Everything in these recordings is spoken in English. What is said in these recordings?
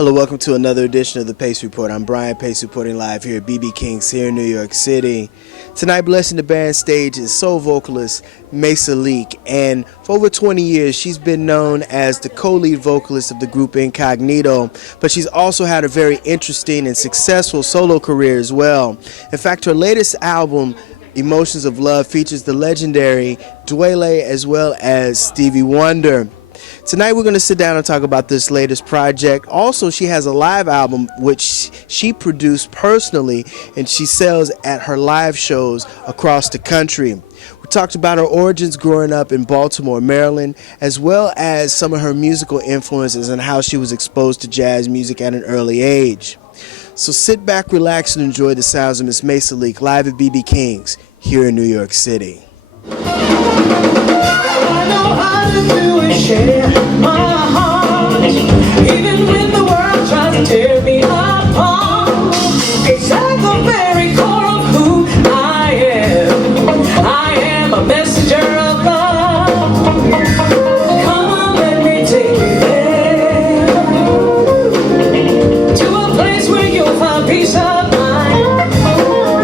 Hello, welcome to another edition of the Pace Report. I'm Brian Pace reporting live here at BB King's here in New York City. Tonight, blessing the band stage is soul vocalist Maysa Leak, and for over 20 years, she's been known as the co-lead vocalist of the group Incognito, but she's also had a very interesting and successful solo career as well. In fact, her latest album, Emotions of Love, features the legendary Dwele as well as Stevie Wonder. Tonight we're going to sit down and talk about this latest project. Also, she has a live album which she produced personally and she sells at her live shows across the country. We talked about her origins growing up in Baltimore, Maryland, as well as some of her musical influences and how she was exposed to jazz music at an early age. So sit back, relax, and enjoy the sounds of Miss Maysa Leak live at BB King's here in New York City. I know how to do is share my heart, even when the world tries to tear me apart. It's at the very core of who I am. I am a messenger of love. Come on, let me take you there, to a place where you'll find peace of mind.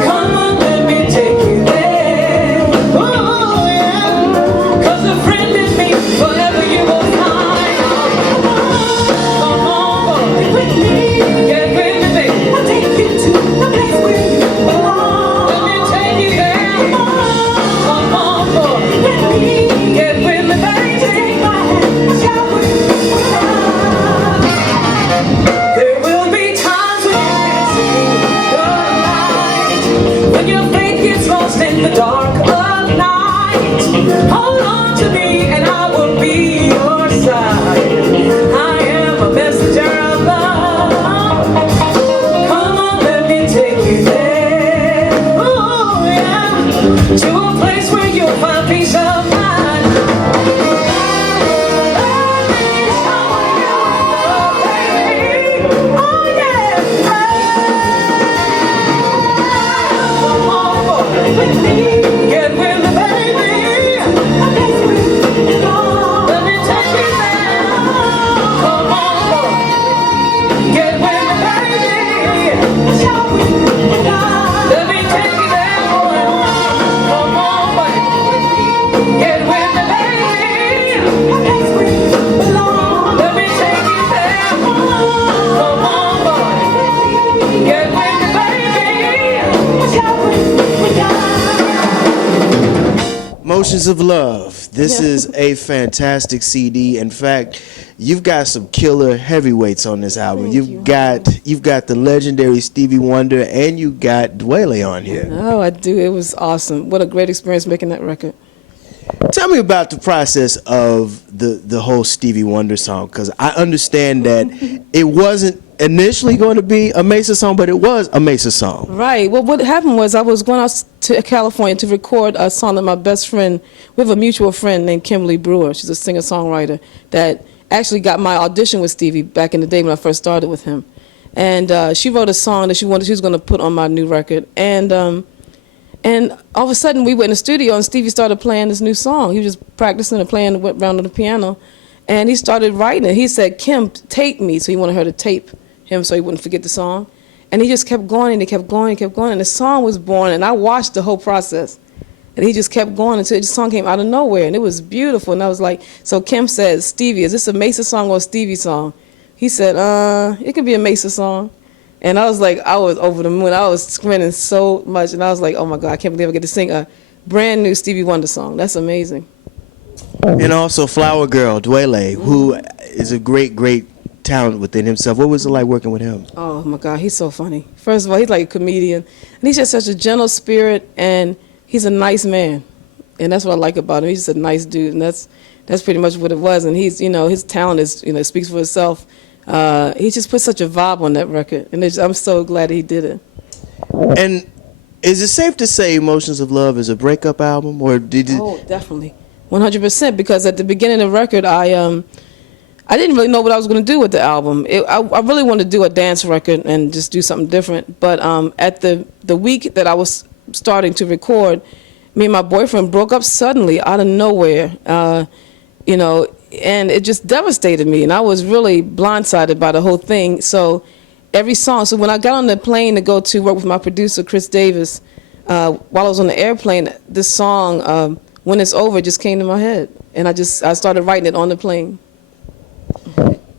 Come on, let me take you there. Oh yeah, 'cause a friend in me forever you will find. Come on, boy, with me, get with me, baby. I'll take you to the place where you belong. Let me take you there. Come on, boy, with me, get with me, baby. Take my hand, shall we? There will be times when you can see the light, when your faith gets lost in the dark of night. Hold on to me and I will be your side. I am a messenger of love. Come on, let me take you there. Oh yeah, to a place where you'll find peace of mind. Let me show you love, baby. Oh yeah. Come on, boy, with me, get with me, baby. A place where you belong. Let me take you there. Come on, boy, get with me, baby. Shall we? Let me take you there, boy. Come on, boy, get with me, baby. A place where you belong. Let me take you there. Come on, boy, get with me, baby. Shall we? Motions of Love. This is a fantastic CD. In fact, you've got some killer heavyweights on this album. You've got the legendary Stevie Wonder and you got Dwele on here. Oh, I do. It was awesome. What a great experience making that record. Tell me about the process of the whole Stevie Wonder song, because I understand that it wasn't initially going to be a Maysa song, but it was a Maysa song. Right. Well, what happened was I was going out to California to record a song that my best friend, we have a mutual friend named Kimberly Brewer. She's a singer-songwriter that actually got my audition with Stevie back in the day when I first started with him. And she wrote a song that she was going to put on my new record. And all of a sudden, we went in the studio, and Stevie started playing this new song. He was just practicing and playing, went around on the piano, and he started writing it. He said, "Kim, tape me." So he wanted her to tape him so he wouldn't forget the song. And he just kept going, and he kept going, and kept going, and the song was born, and I watched the whole process. And he just kept going until the song came out of nowhere, and it was beautiful. And I was like, so Kim said, "Stevie, is this a Maysa song or a Stevie song?" He said, it could be a Maysa song. And I was like, I was over the moon. I was grinning so much. And I was like, oh, my God, I can't believe I get to sing a brand new Stevie Wonder song. That's amazing. And also Flower Girl, Dwele, who is a great, great talent within himself. What was it like working with him? Oh, my God, he's so funny. First of all, he's like a comedian. And he's just such a gentle spirit, and he's a nice man. And that's what I like about him. He's just a nice dude, and that's pretty much what it was. And he's, his talent is, speaks for itself. He just put such a vibe on that record, and I'm so glad he did it. And is it safe to say Emotions of Love is a breakup album, or did it? Oh, definitely, 100%. Because at the beginning of the record, I didn't really know what I was going to do with the album. I really wanted to do a dance record and just do something different. But at the week that I was starting to record, me and my boyfriend broke up suddenly out of nowhere. and it just devastated me, and I was really blindsided by the whole thing. So every song, so when I got on the plane to go to work with my producer Chris Davis, while I was on the airplane, this song When It's Over just came to my head, and I started writing it on the plane.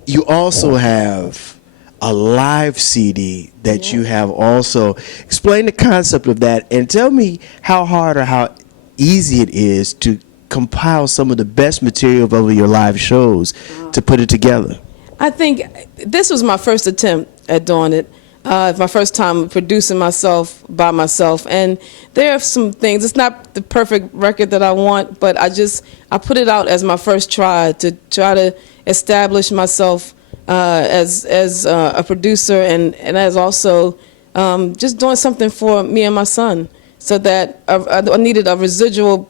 You also have a live CD that you have also. Explain the concept of that and tell me how hard or how easy it is to compile some of the best material of your live shows to put it together. I think this was my first attempt at doing it. My first time producing myself by myself, and there are some things. It's not the perfect record that I want, but I put it out as my first try to establish myself as a producer and as also just doing something for me and my son, so that I needed a residual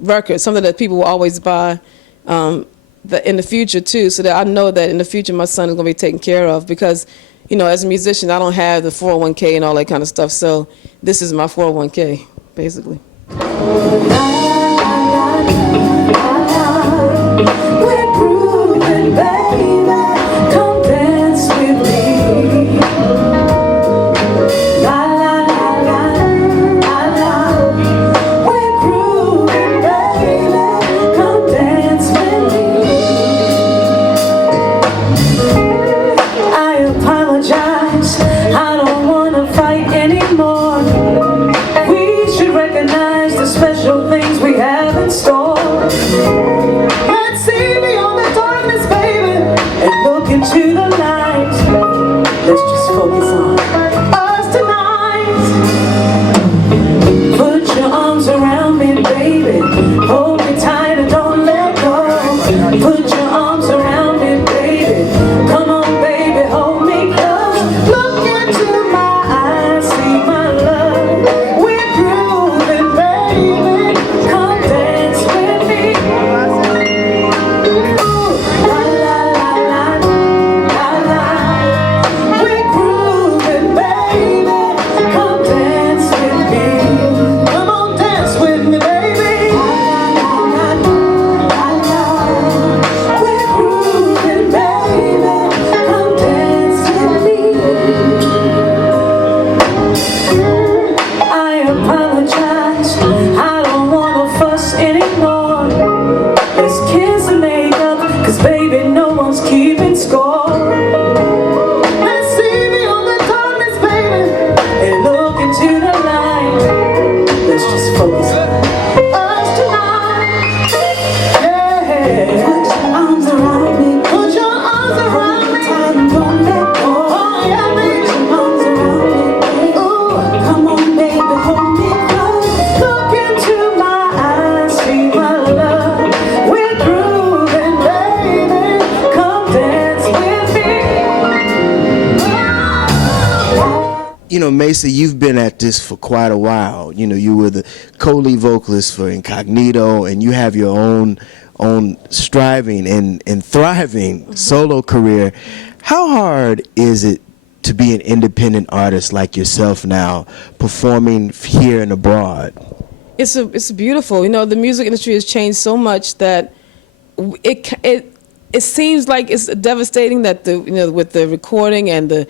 record, something that people will always buy in the future too, so that I know that in the future my son is going to be taken care of, because as a musician, I don't have the 401k and all that kind of stuff. So this is my 401k, basically. We're grooving, baby. Come dance with me. La la la la la la. We're grooving, baby. Come dance with me. I apologize. I don't wanna fight anymore. We should recognize the special things we have in store. Let's see beyond the darkness, baby, and look into the light. Let's just focus on us tonight. Put your arms around me, baby. Hold me tight and don't let go. Put your arms around me, baby. Come on, baby, hold me close. Look into my eyes, see my love. We're grooving, baby. Come dance with me. La la la la la la. We're grooving, baby. Come dance with me. Come on, dance with me, baby. La la la la. We're grooving, baby. Come dance with me. I apologize. I don't wanna fuss anymore. Let's kiss and make up, 'cause baby, no one's keeping score. Let's see beyond the darkness, baby, and look into the light. Let's just focus on us tonight. Yeah. Put your arms around me. Put your arms around me. Time, don't let go. Oh, yeah, baby. Put your arms around me. Ooh, come on, baby, hold me close. Look into my eyes, see my love. We're grooving, baby. Come dance with me. Maysa, you've been at this for quite a while. You were the co-lead vocalist for Incognito, and you have your own striving and thriving solo career. How hard is it to be an independent artist like yourself now, performing here and abroad? It's beautiful. The music industry has changed so much that it seems like it's devastating that with the recording and the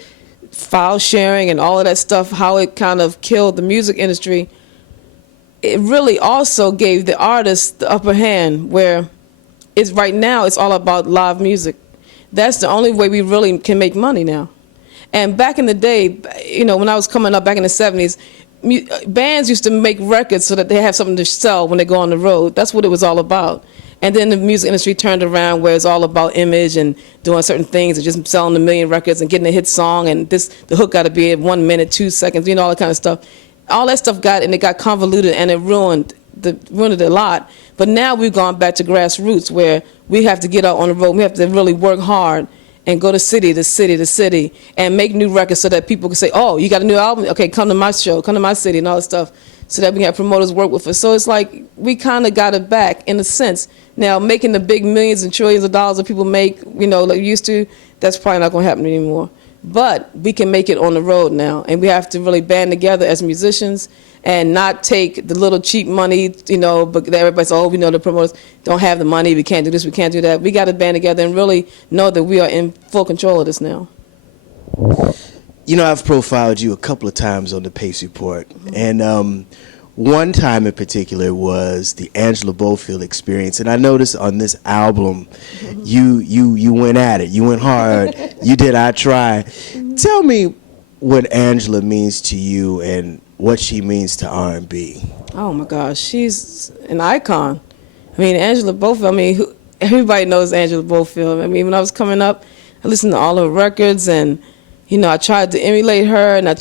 file sharing and all of that stuff, how it kind of killed the music industry. It really also gave the artists the upper hand, where right now it's all about live music. That's the only way we really can make money now. And back in the day, when I was coming up back in the 70s, bands used to make records so that they have something to sell when they go on the road. That's what it was all about. And then the music industry turned around, where it's all about image and doing certain things and just selling 1 million records and getting a hit song, and the hook got to be at 1 minute, 2 seconds, all that kind of stuff. All that stuff got convoluted, and it ruined it a lot. But now we've gone back to grassroots, where we have to get out on the road. We have to really work hard and go to city to city to city and make new records, so that people can say, oh, you got a new album? Okay, come to my show, come to my city, and all that stuff, so that we can have promoters work with us. So it's like we kind of got it back in a sense. Now, making the big millions and trillions of dollars that people make, like we used to, that's probably not going to happen anymore. but we can make it on the road now, and we have to really band together as musicians and not take the little cheap money, you know, but everybody's, oh, we know the promoters don't have the money, we can't do this, we can't do that. We got to band together and really know that we are in full control of this now. You know, I've profiled you a couple of times on the Pace Report, and one time in particular was the Angela Bofield experience, and I noticed on this album, you went at it, you went hard, you did I Try. Tell me what Angela means to you and what she means to R&B. Oh my gosh, she's an icon. I mean, Angela Bofield, I mean, everybody knows Angela Bofield. I mean, when I was coming up, I listened to all her records, and, you know, I tried to emulate her, and I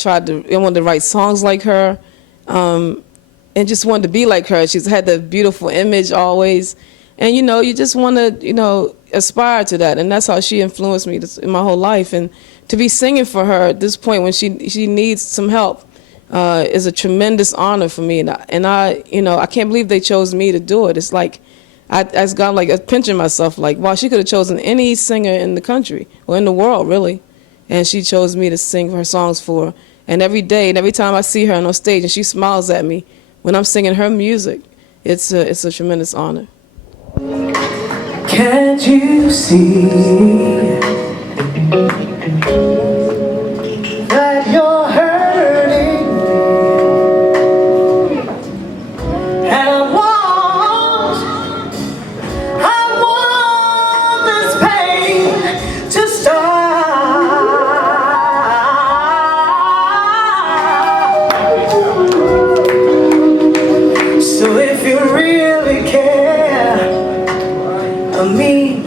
wanted to write songs like her, and just wanted to be like her. She's had that beautiful image always. And, you know, you just want to, you know, aspire to that. And that's how she influenced me in my whole life. And to be singing for her at this point when she needs some help is a tremendous honor for me. And I, you know, I can't believe they chose me to do it. It's like, I got like pinching myself, like, wow, she could have chosen any singer in the country or in the world, really. And she chose me to sing her songs for her. And every day and every time I see her on stage and she smiles at me when I'm singing her music, it's a tremendous honor. Can't you see that you're hurting me? And I want this pain to stop. So if you really care, I mean,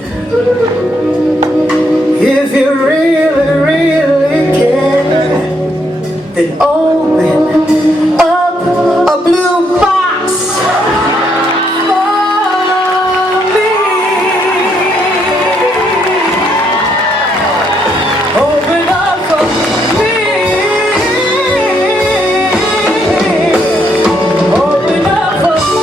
if you really, really care, then open up a blue box for me. Open up for me. Open up for me.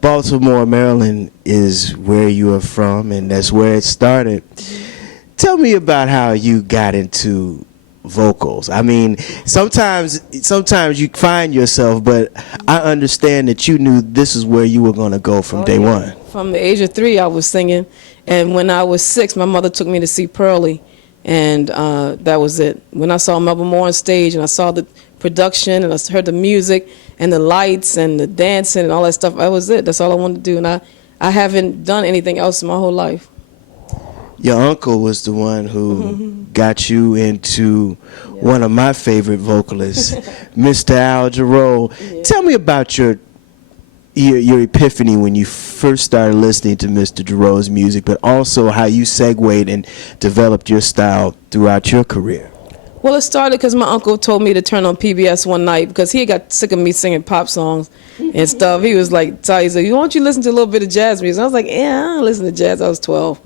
Baltimore, Maryland is where you are from, and that's where it started. Tell me about how you got into vocals. I mean, sometimes you find yourself, but I understand that you knew this is where you were going to go from day one. From the age of 3, I was singing, and when I was 6, my mother took me to see Purlie, and that was it. When I saw Melba Moore on stage, and I saw the production, and I heard the music, and the lights, and the dancing, and all that stuff, that was it. That's all I wanted to do, and I haven't done anything else in my whole life. Your uncle was the one who got you into one of my favorite vocalists, Mr. Al Jarreau. Yeah. Tell me about your epiphany when you first started listening to Mr. Jarreau's music, but also how you segued and developed your style throughout your career. Well, it started because my uncle told me to turn on PBS one night because he got sick of me singing pop songs and stuff. He was like, he said, why don't you listen to a little bit of jazz music? I was like, yeah, I don't listen to jazz. I was 12.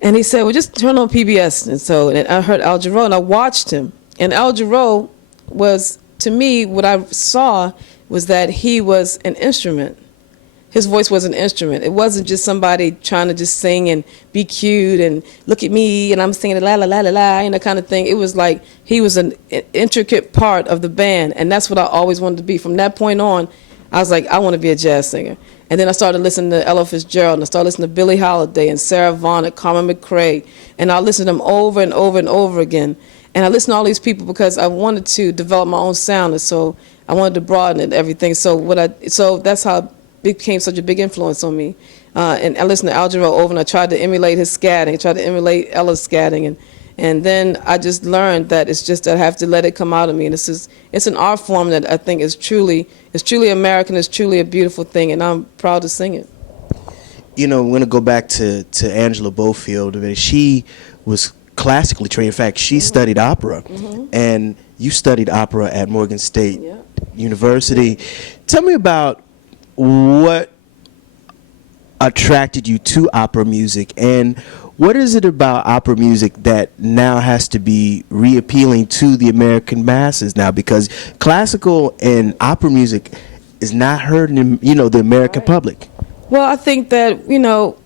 And he said, well, just turn on PBS. And I heard Al Jarreau, and I watched him. And Al Jarreau was, to me, what I saw was that he was an instrument. his voice was an instrument. It wasn't just somebody trying to just sing and be cute and look at me and I'm singing la la la la la, you know, kind of thing. It was like he was an intricate part of the band, and that's what I always wanted to be. From that point on, I was like, I want to be a jazz singer. And then I started listening to Ella Fitzgerald, and I started listening to Billie Holiday and Sarah Vaughan and Carmen McRae, and I listened to them over and over and over again. And I listened to all these people because I wanted to develop my own sound, and so I wanted to broaden it and everything. So that's how it became such a big influence on me. And I listened to Jarreau over, and I tried to emulate his scatting, tried to emulate Ella's scatting, and then I just learned that it's just that I have to let it come out of me. And it's an art form that I think is truly American, it's truly a beautiful thing, and I'm proud to sing it. You know, I'm going to go back to Angela Bofield. I mean, she was classically trained. In fact, she studied opera, and you studied opera at Morgan State University. Tell me about what attracted you to opera music, and what is it about opera music that now has to be reappealing to the American masses now? Because classical and opera music is not heard in, you know, the American public. Well, I think that, you know,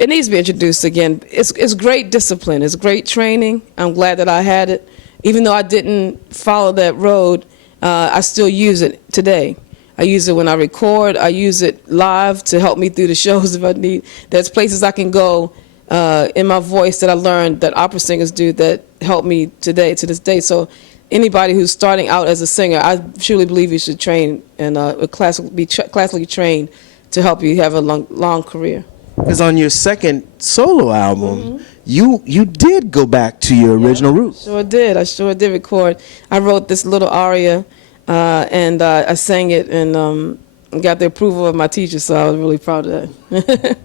it needs to be introduced again. It's great discipline. It's great training. I'm glad that I had it. Even though I didn't follow that road, I still use it today. I use it when I record. I use it live to help me through the shows if I need. There's places I can go in my voice that I learned that opera singers do that help me today, to this day. So anybody who's starting out as a singer, I truly believe you should train and be classically trained to help you have a long career. Because on your second solo album, you did go back to your original roots. I sure did record. I wrote this little aria, and I sang it and got the approval of my teacher, so I was really proud of that.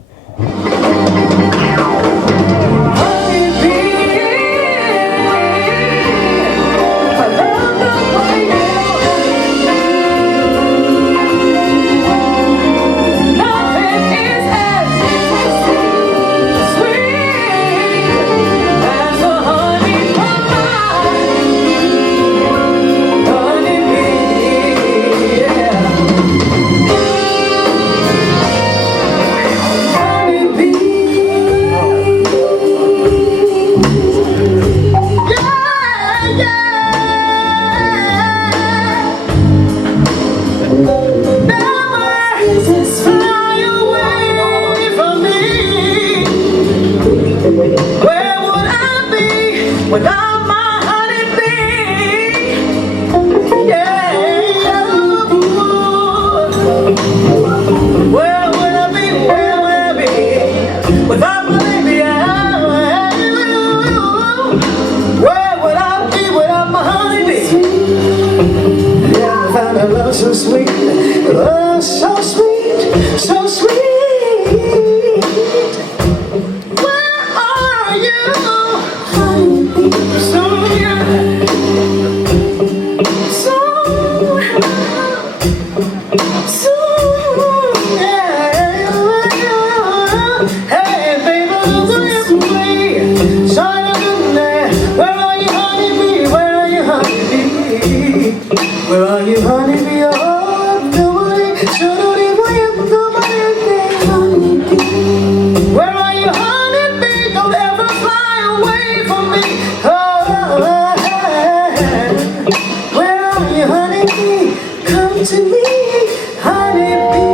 Without my honeybee, yeah. Where would I be? Where would I be? Without my baby, where would I be without my honeybee? Yeah, I found a love so sweet, oh, so sweet, so sweet. Where are you? Where are you, honeybee? Oh, nobody, honeybee. Where are you, honeybee? Don't ever fly away from me. Oh, where are you, honeybee? Come to me, honeybee.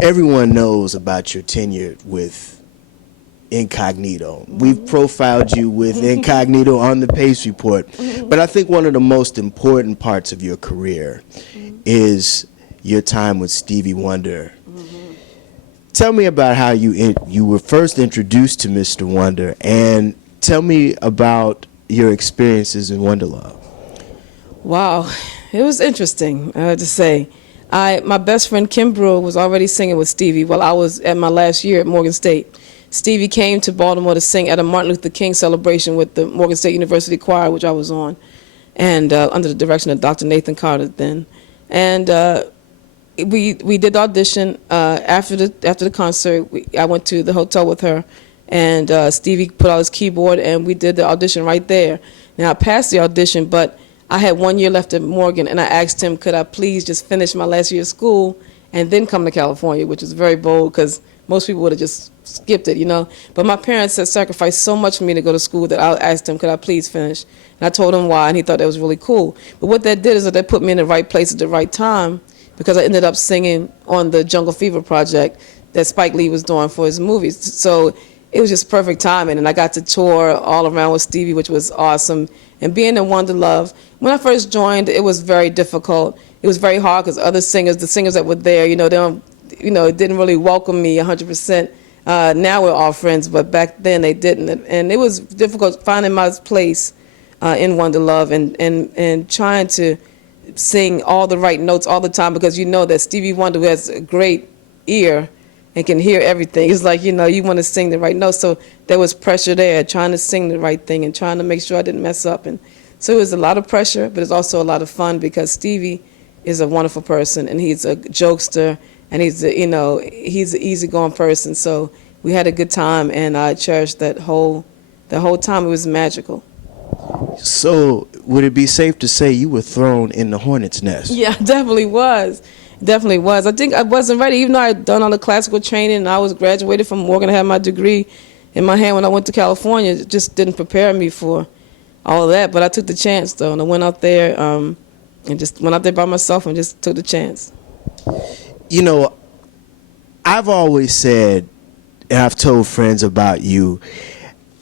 Everyone knows about your tenure with Incognito. We've profiled you with Incognito on the Pace Report, but I think one of the most important parts of your career is your time with Stevie Wonder. Tell me about how you were first introduced to Mr. Wonder, and tell me about your experiences in Wonderlove. Wow, it was interesting, I have to say. My best friend Kim Brewer was already singing with Stevie while I was at my last year at Morgan State. Stevie came to Baltimore to sing at a Martin Luther King celebration with the Morgan State University Choir, which I was on, and under the direction of Dr. Nathan Carter then. And we did the audition. After the concert, I went to the hotel with her, and Stevie put out his keyboard, and we did the audition right there. Now, I passed the audition, but I had 1 year left at Morgan, and I asked him, could I please just finish my last year of school and then come to California, which was very bold because most people would have just skipped it, you know. But my parents had sacrificed so much for me to go to school that I asked him, could I please finish? And I told him why, and he thought that was really cool. But what that did is that put me in the right place at the right time, because I ended up singing on the Jungle Fever project that Spike Lee was doing for his movies. So it was just perfect timing, and I got to tour all around with Stevie, which was awesome. And being in Wonder Love, when I first joined, it was very difficult. It was very hard because other singers, the singers that were there, you know, they don't, you know, didn't really welcome me 100%. Now we're all friends, but back then they didn't. And it was difficult finding my place in Wonder Love and trying to sing all the right notes all the time, because you know that Stevie Wonder, who has a great ear and can hear everything, it's like, you know, you want to sing the right notes. So there was pressure there, trying to sing the right thing and trying to make sure I didn't mess up. And so it was a lot of pressure, but it's also a lot of fun because Stevie is a wonderful person, and he's a jokester, and he's a, you know, he's an easygoing person. So we had a good time, and I cherished the whole time. It was magical. So would it be safe to say you were thrown in the hornet's nest? Yeah, definitely was. Definitely was. I think I wasn't ready, even though I had done all the classical training and I was graduated from Morgan, I had my degree in my hand when I went to California. It just didn't prepare me for all of that, but I took the chance though, and I went out there and just went out there by myself and just took the chance. You know, I've always said, and I've told friends about you,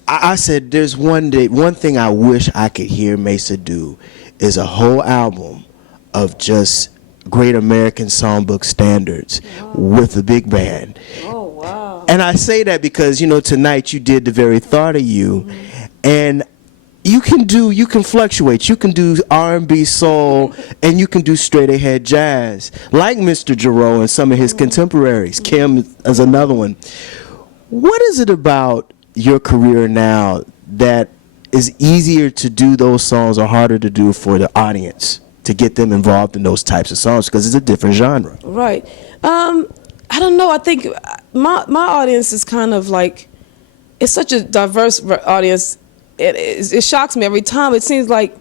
I said there's one thing I wish I could hear Maysa do is a whole album of just great American songbook standards. Wow. With a big band. Oh, wow. And I say that because, you know, tonight you did The Very Thought of You, and you can fluctuate. You can do R&B, soul, and you can do straight ahead jazz, like Mr. Jarreau and some of his contemporaries. Kim is another one. What is it about your career now that is easier to do those songs or harder to do for the audience to get them involved in those types of songs, because it's a different genre? Right. I don't know. I think my audience is kind of like, it's such a diverse audience. It shocks me every time. It seems like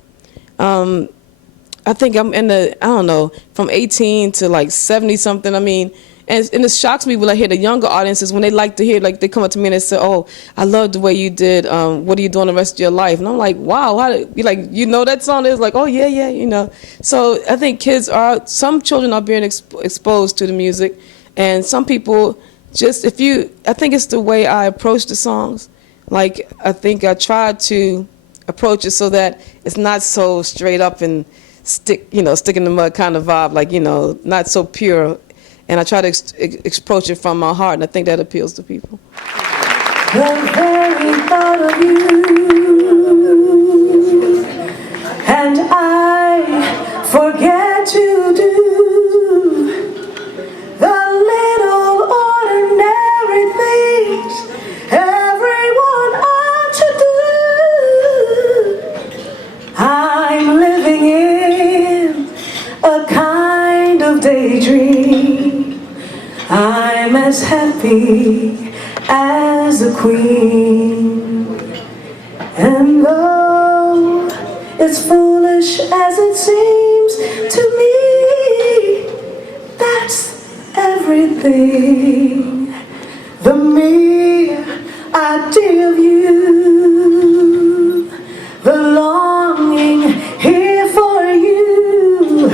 I think I'm in the, I don't know, from 18 to like 70 something. I mean, and it shocks me when I hear the younger audiences, when they like to hear, like they come up to me and they say, oh, I love the way you did, what are you doing the rest of your life? And I'm like, wow, how did you, like, you know that song? It's like, oh yeah, you know. So I think some children are being exposed to the music, and some people just, I think it's the way I approach the songs. Like, I think I try to approach it so that it's not so straight up and stick in the mud kind of vibe, like, you know, not so pure. And I try to approach it from my heart, and I think that appeals to people. The very thought of you, and I forget to do the little ordinary things everyone ought to do. I'm living in a kind of daydream. I'm as happy as a queen, and though it's foolish as it seems to me, that's everything. The mere idea of you, the longing here for you,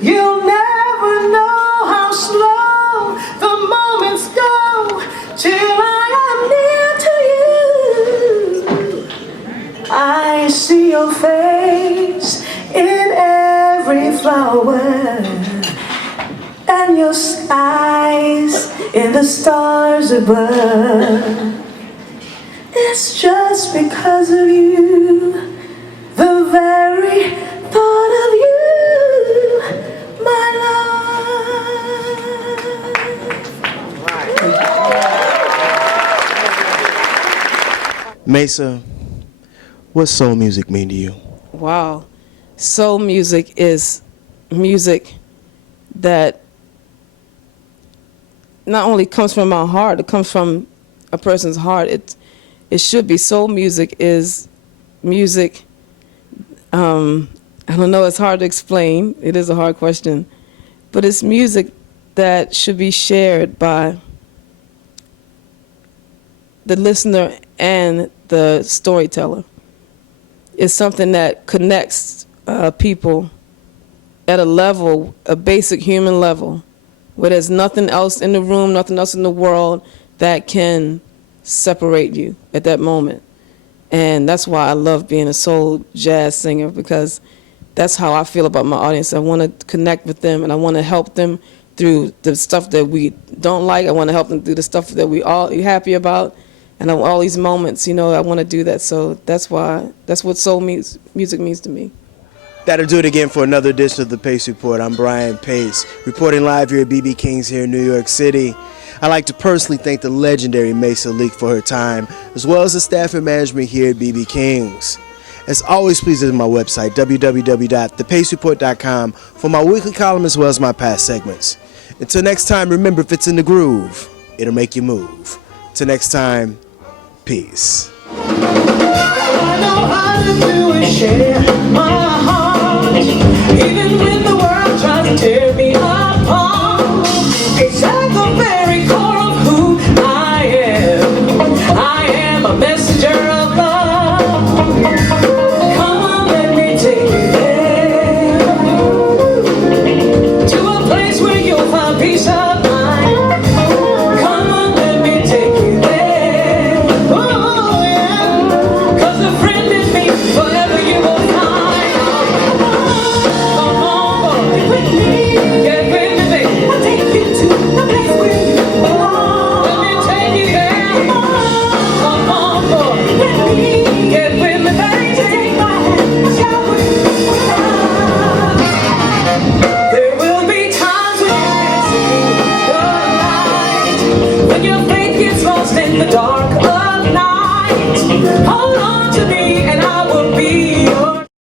you'll never know how slow the moments go till I am near to you. I see your face in every flower, and your eyes in the stars above. It's just because of you, the very thought of you, my love. Maysa, what's soul music mean to you? Wow. Soul music is music that not only comes from my heart, it comes from a person's heart. It should be. Soul music is music I don't know, it's hard to explain. It is a hard question. But it's music that should be shared by the listener and the storyteller. It's something that connects people at a level, a basic human level, where there's nothing else in the room, nothing else in the world that can separate you at that moment. And that's why I love being a soul jazz singer, because that's how I feel about my audience. I want to connect with them, and I want to help them through the stuff that we don't like. I want to help them through the stuff that we all happy about, and all these moments, I want to do that. So that's what soul music means to me. That'll do it again for another edition of the Pace Report. I'm Brian Pace, reporting live here at BB King's here in New York City. I'd like to personally thank the legendary Maysa Leak for her time, as well as the staff and management here at BB King's. As always, please visit my website, www.thepacereport.com, for my weekly column as well as my past segments. Until next time, remember, if it's in the groove, it'll make you move. Till next time, peace. I know how to do and share my heart, even when the world tries to tear me apart. It's at the very core of who